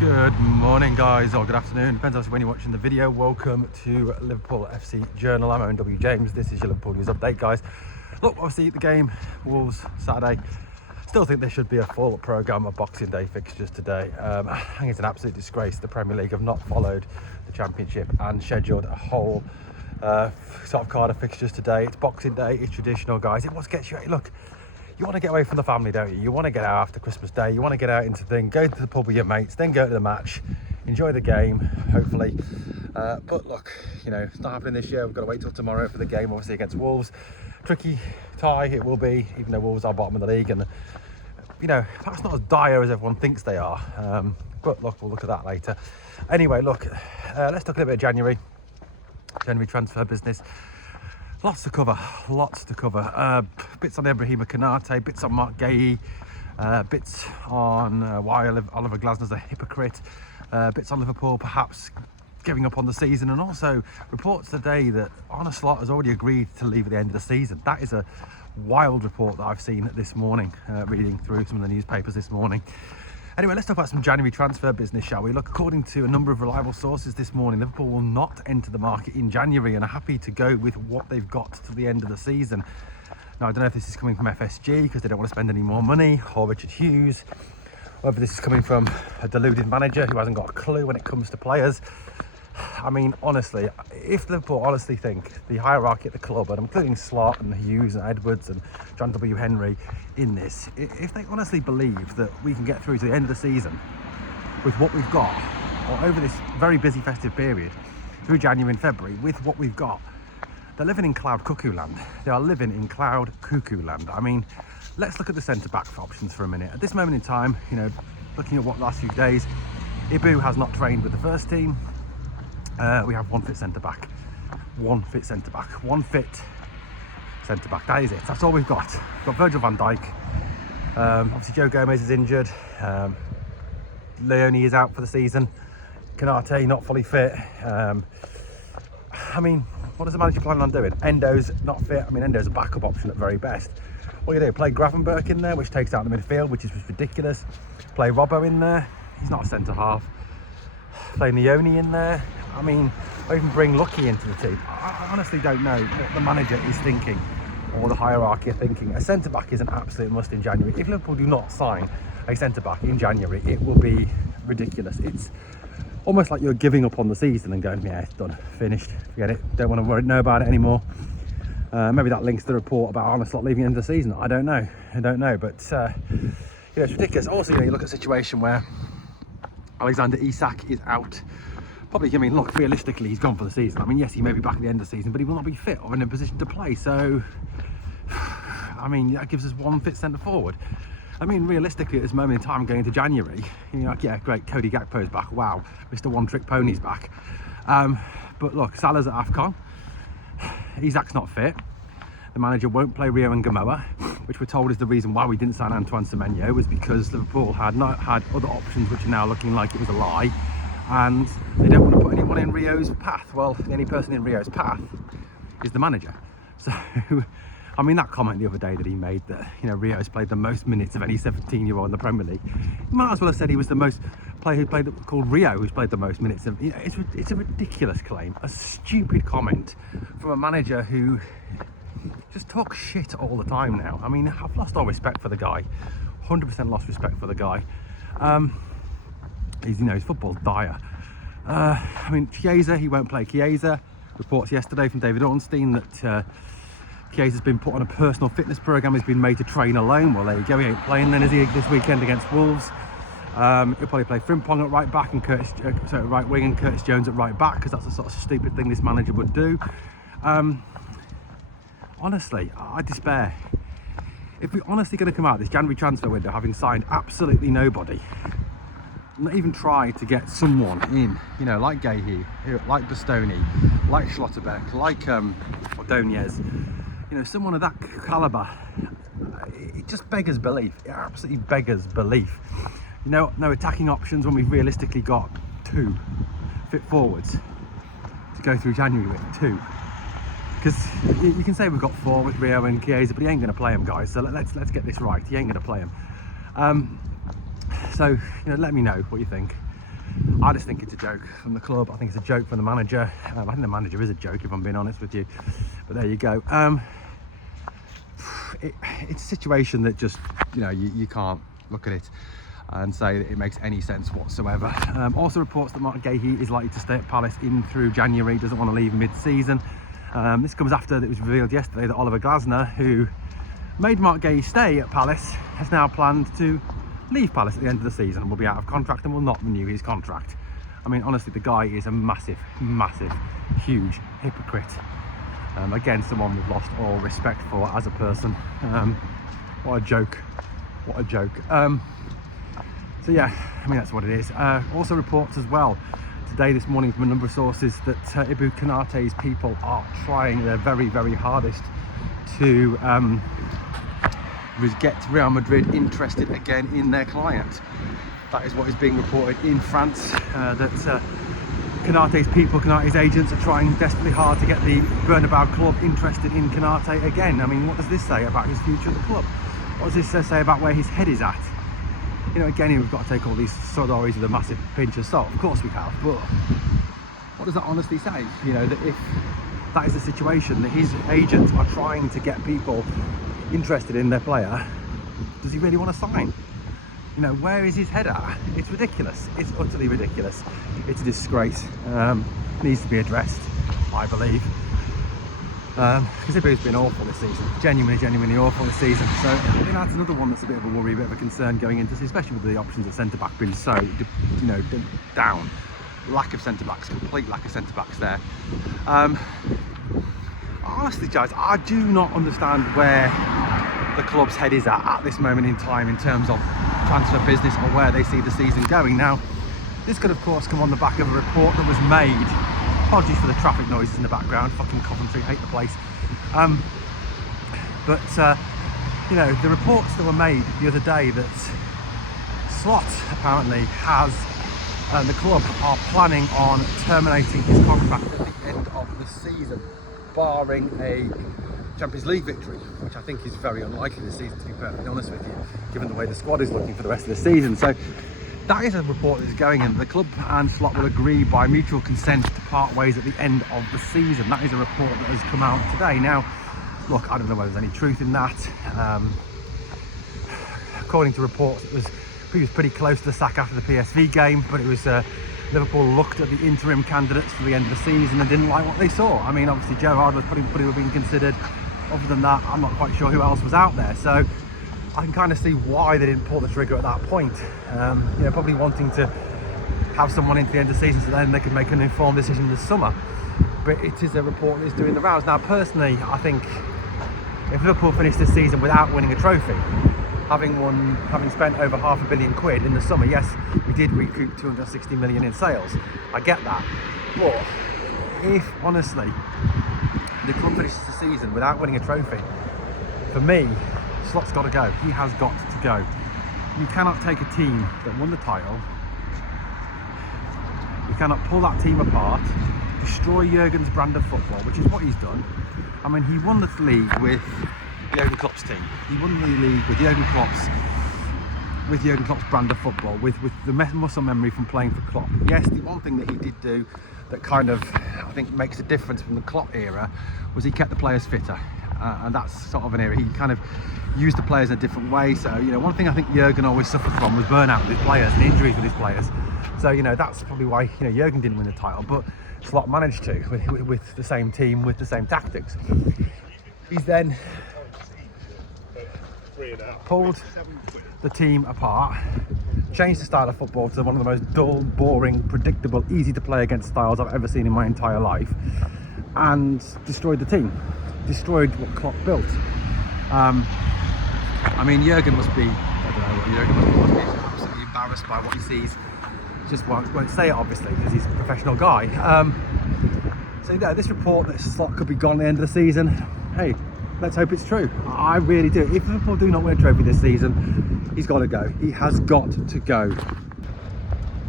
Good morning, guys, or good afternoon, depends on when you're watching the video. Welcome to LiverpoolFC Journal. I'm Owen W. James. This is your Liverpool news update, guys. Look, obviously the game, Wolves, Saturday. Still think there should be a full programme of Boxing Day fixtures today. I think it's an absolute disgrace the Premier League have not followed the Championship and scheduled a whole sort of card of fixtures today. It's Boxing Day, it's traditional, guys. It what gets you, look, you want to get away from the family, don't you? You want to get out after Christmas Day. You want to get out into things, go to the pub with your mates, then go to the match, enjoy the game, hopefully. But look, you know, it's not happening this year. We've got to wait till tomorrow for the game, obviously, against Wolves. Tricky tie it will be, even though Wolves are bottom of the league. And, you know, perhaps not as dire as everyone thinks they are. But look, we'll look at that later. Anyway, look, let's talk a little bit of January transfer business. Lots to cover. Bits on Ibrahima Konate, bits on Mark Gay, bits on why Oliver Glasner's a hypocrite, bits on Liverpool perhaps giving up on the season, and also reports today that Arne Slot has already agreed to leave at the end of the season. That is a wild report that I've seen this morning, reading through some of the newspapers this morning. Anyway, let's talk about some January transfer business, shall we? Look, according to a number of reliable sources this morning, Liverpool will not enter the market in January and are happy to go with what they've got to the end of the season. Now, I don't know if this is coming from FSG because they don't want to spend any more money, or Richard Hughes, whether this is coming from a deluded manager who hasn't got a clue when it comes to players. I mean, honestly, if Liverpool honestly think the hierarchy at the club, and including Slot and Hughes and Edwards and John W. Henry in this, if they honestly believe that we can get through to the end of the season with what we've got, or over this very busy festive period, through January and February, with what we've got, they're living in cloud cuckoo land. They are living in cloud cuckoo land. I mean, let's look at the centre-back options for a minute. At this moment in time, you know, looking at what last few days, Ibu has not trained with the first team. We have one fit centre-back. One fit centre-back. That is it. That's all we've got. We've got Virgil van Dijk. Obviously, Joe Gomez is injured. Leone is out for the season. Konate not fully fit. I mean, what does the manager plan on doing? Endo's not fit. I mean, Endo's a backup option at very best. What do you do? Play Gravenberch in there, which takes out the midfield, which is just ridiculous. Play Robbo in there. He's not a centre-half. Play Leone in there. I mean, or even bring Lucky into the team. I honestly don't know what the manager is thinking, or the hierarchy are thinking. A centre-back is an absolute must in January. If Liverpool do not sign a centre-back in January, it will be ridiculous. It's almost like you're giving up on the season and going, yeah, it's done, finished, forget it, don't want to know about it anymore. Maybe that links to the report about Arne Slot leaving at the end of the season. I don't know, but you know, it's ridiculous. Also, you know, you look at a situation where Alexander Isak is out. Probably, I mean, look, realistically, he's gone for the season. I mean, yes, he may be back at the end of the season, but he will not be fit or in a position to play. So, I mean, that gives us one fit centre forward. I mean, realistically, at this moment in time, going into January, you're like, yeah, great, Cody Gakpo's back. Wow, Mr. One Trick Pony's back. But look, Salah's at AFCON. Isak's not fit. The manager won't play Rio and Gamoa, which we're told is the reason why we didn't sign Antoine Semenyo, was because Liverpool had not had other options, which are now looking like it was a lie. And they don't want to put anyone in Rio's path. Well, the only person in Rio's path is the manager. So, I mean, that comment the other day that he made that, you know, Rio's played the most minutes of any 17-year-old in the Premier League. He might as well have said he was the most player who played, called Rio, who's played the most minutes of, you know, it's a ridiculous claim, a stupid comment from a manager who just talks shit all the time now. I mean, I've lost all respect for the guy, 100% lost respect for the guy. He's, you know, his football's dire. I mean, Chiesa, he won't play Chiesa. Reports yesterday from David Ornstein that Chiesa's been put on a personal fitness programme. He's been made to train alone. Well, there you go. He ain't playing then, is he, this weekend against Wolves? He'll probably play Frimpong at right back and right wing, and Curtis Jones at right back, because that's the sort of stupid thing this manager would do. Honestly, I despair. If we're honestly going to come out this January transfer window having signed absolutely nobody, not even try to get someone in, you know, like Gahey, like Bastoni, like Schlotterbeck, like Ordonez, you know, someone of that calibre, it just beggars belief. It absolutely beggars belief. You know, no attacking options when we've realistically got two fit forwards to go through January with, two. Because you can say we've got four with Rio and Chiesa, but he ain't going to play them, guys. So let's get this right. He ain't going to play them. So, you know, let me know what you think. I just think it's a joke from the club. I think it's a joke from the manager. I think the manager is a joke, if I'm being honest with you. But there you go. It's a situation that just, you know, you can't look at it and say that it makes any sense whatsoever. Also reports that Mark Gahey is likely to stay at Palace in through January, doesn't want to leave mid-season. This comes after it was revealed yesterday that Oliver Glasner, who made Mark Gahey stay at Palace, has now planned to leave Palace at the end of the season and will be out of contract and will not renew his contract. I mean, honestly, the guy is a massive, huge hypocrite. Again, someone we've lost all respect for as a person. What a joke. What a joke. So yeah, I mean, that's what it is. Also reports as well today, this morning, from a number of sources that Ibou Konaté's people are trying their very hardest to get Real Madrid interested again in their client. That is what is being reported in France, that Konaté's people, Konaté's agents, are trying desperately hard to get the Bernabeu club interested in Konaté again. I mean, what does this say about his future at the club? What does this say about where his head is at? You know, again, we've got to take all these stories with a massive pinch of salt. Of course we have, but what does that honestly say? You know, that if that is the situation, that his agents are trying to get people interested in their player, does he really want to sign? You know, where is his head at? It's ridiculous. It's utterly ridiculous. It's a disgrace. Needs to be addressed, I believe. Because Ibou's been awful this season. Genuinely awful this season. So I think that's another one that's a bit of a worry, a bit of a concern going into this, especially with the options at centre back being so, you know, down. Lack of centre backs, complete lack of centre backs there. Honestly, guys, I do not understand where the club's head is at this moment in time in terms of transfer business or where they see the season going. Now, this could of course come on the back of a report that was made. Apologies for the traffic noises in the background. Fucking Coventry, hate the place. You know, the reports that were made the other day that Slot apparently has, the club are planning on terminating his contract at the end of the season, barring a Champions League victory, which I think is very unlikely this season, to be perfectly honest with you, given the way the squad is looking for the rest of the season. So that is a report that is going in. The club and Slot will agree by mutual consent to part ways at the end of the season. That is a report that has come out today. Now, look, I don't know whether there's any truth in that. According to reports, he was pretty close to the sack after the PSV game, but it was Liverpool looked at the interim candidates for the end of the season and didn't like what they saw. I mean, obviously Gerrard was probably being considered. Other than that, I'm not quite sure who else was out there. So I can kind of see why they didn't pull the trigger at that point. You know, probably wanting to have someone into the end of the season so then they can make an informed decision this summer. But it is a report that is doing the rounds. Now, personally, I think if Liverpool finished this season without winning a trophy, having spent over £500 million in the summer, yes, we did recoup 260 million in sales. I get that. But if, honestly, the club finishes the season without winning a trophy, for me, Slot's got to go. He has got to go. You cannot take a team that won the title, you cannot pull that team apart, destroy Jurgen's brand of football, which is what he's done. I mean, he won the league with Jurgen Klopp's team. He won the league with Jurgen Klopp's brand of football, with the muscle memory from playing for Klopp. Yes, the one thing that he did do that kind of, I think, makes a difference from the Klopp era was he kept the players fitter. And that's sort of an area he kind of used the players in a different way. So, you know, one thing I think Jurgen always suffered from was burnout with his players and injuries with his players. So, you know, that's probably why, you know, Jurgen didn't win the title, but Slot managed to with the same team, with the same tactics. He's then pulled the team apart, changed the style of football to one of the most dull, boring, predictable, easy to play against styles I've ever seen in my entire life, and destroyed the team. Destroyed what Klopp built. I mean, Jurgen must be, I don't know what Jurgen must be absolutely embarrassed by what he sees. Just won't say it, obviously, because he's a professional guy. So yeah, this report that Slot could be gone at the end of the season, hey, let's hope it's true. I really do. If Liverpool do not win a trophy this season, he's got to go. He has got to go.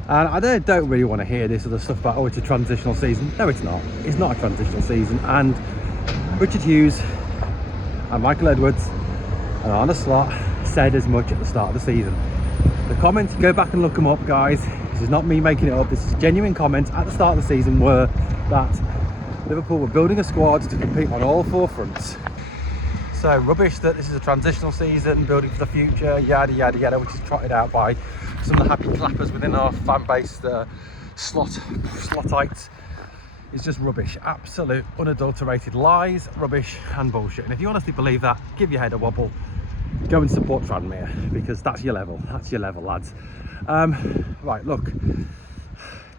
And I don't really want to hear this other stuff about, oh, it's a transitional season. No, it's not. It's not a transitional season. And Richard Hughes and Michael Edwards and Arne Slot said as much at the start of the season. The comments, go back and look them up, guys. This is not me making it up. This is genuine comments at the start of the season were that Liverpool were building a squad to compete on all four fronts. So rubbish that this is a transitional season, building for the future, yada yada yada, which is trotted out by some of the happy clappers within our fan base, the slotites. Is just rubbish, absolute unadulterated lies, rubbish and bullshit. And if you honestly believe that, give your head a wobble, go and support Tranmere, because that's your level, lads. Right, look,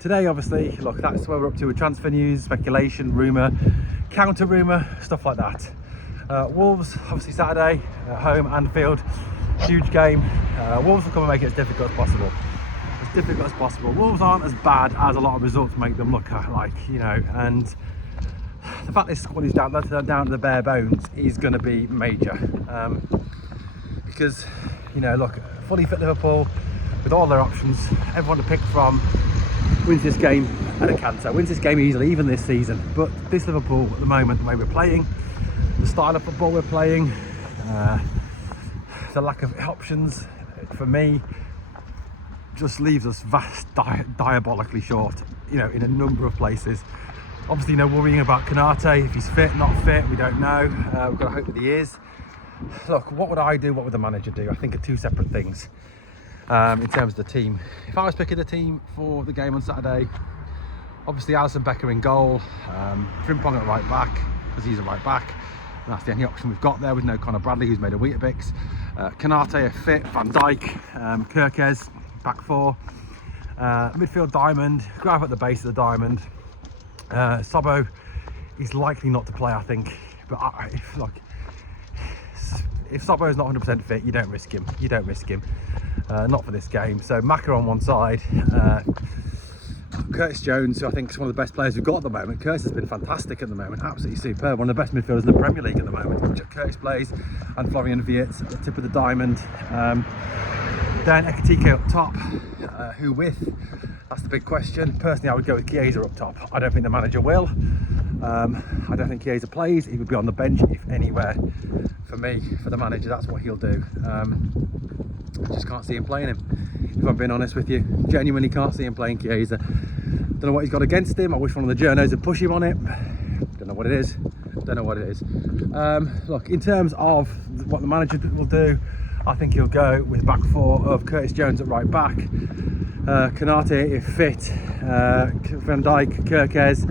today obviously, look, that's where we're up to with transfer news, speculation, rumour, counter rumour, stuff like that. Wolves, obviously Saturday, home, Anfield, huge game. Wolves will come and make it as difficult as possible. Wolves aren't as bad as a lot of results make them look like, you know, and the fact this squad is down to the bare bones is going to be major. Because, you know, look, fully fit Liverpool with all their options, everyone to pick from, wins this game at a canter, wins this game easily, even this season. But this Liverpool at the moment, the way we're playing, the style of football we're playing, the lack of options, for me, just leaves us diabolically short, you know, in a number of places. Obviously, no worrying about Konate, if he's fit, not fit, we don't know. We've got to hope that he is. Look, what would I do? What would the manager do? I think are two separate things in terms of the team. If I was picking the team for the game on Saturday, obviously Alisson Becker in goal, Frimpong at right back, because he's a right back. And that's the only option we've got there, with no Conor Bradley, who's made a Weetabix. Konate if fit, Van Dijk, Kirkez, back four. Midfield diamond, Grav at the base of the diamond. Sabo is likely not to play, I think. But if Sabo is not 100% fit, you don't risk him. Not for this game. So Maka on one side. Curtis Jones, who I think is one of the best players we've got at the moment. Curtis has been fantastic at the moment, absolutely superb. One of the best midfielders in the Premier League at the moment. Curtis plays, and Florian Wirtz at the tip of the diamond. Then Ekitike up top, who with? That's the big question. Personally, I would go with Chiesa up top. I don't think the manager will. I don't think Chiesa plays. He would be on the bench, if anywhere. For me, for the manager, that's what he'll do. I just can't see him playing him, if I'm being honest with you. Genuinely can't see him playing Chiesa. Don't know what he's got against him. I wish one of the journos would push him on it. Don't know what it is. Look, in terms of what the manager will do, I think he'll go with back four of Curtis Jones at right back, Konate if fit, Van Dijk, Kirkez.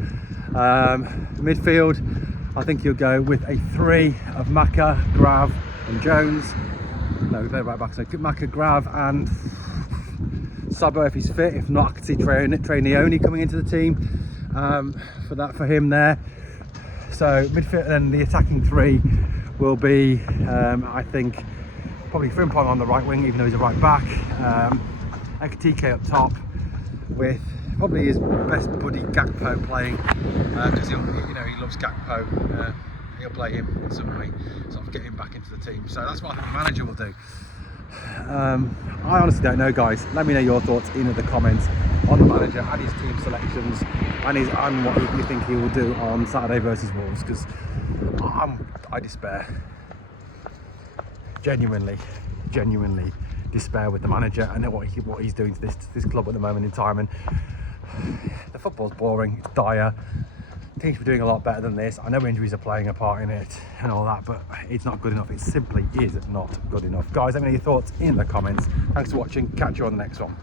Midfield, I think he'll go with a three of Maka, Grav and Jones. No, we play right back, so Maka, Grav and Sabo if he's fit. If not, I could see Trey Neone coming into the team for him there. So midfield, then the attacking three will be, I think, probably Frimpong on the right wing, even though he's a right back. Ekitike up top, with probably his best buddy Gakpo playing, because he loves Gakpo. He'll play him in some way, sort of get him back into the team. So that's what I think the manager will do. I honestly don't know, guys. Let me know your thoughts in the comments on the manager and his team selections and what you think he will do on Saturday versus Wolves, because I despair. Genuinely despair with the manager and what he's doing to this club at the moment in time. And the football's boring, it's dire. Teams should be doing a lot better than this. I know injuries are playing a part in it and all that, but it's not good enough. It simply is not good enough. Guys, let me know your thoughts in the comments. Thanks for watching. Catch you on the next one.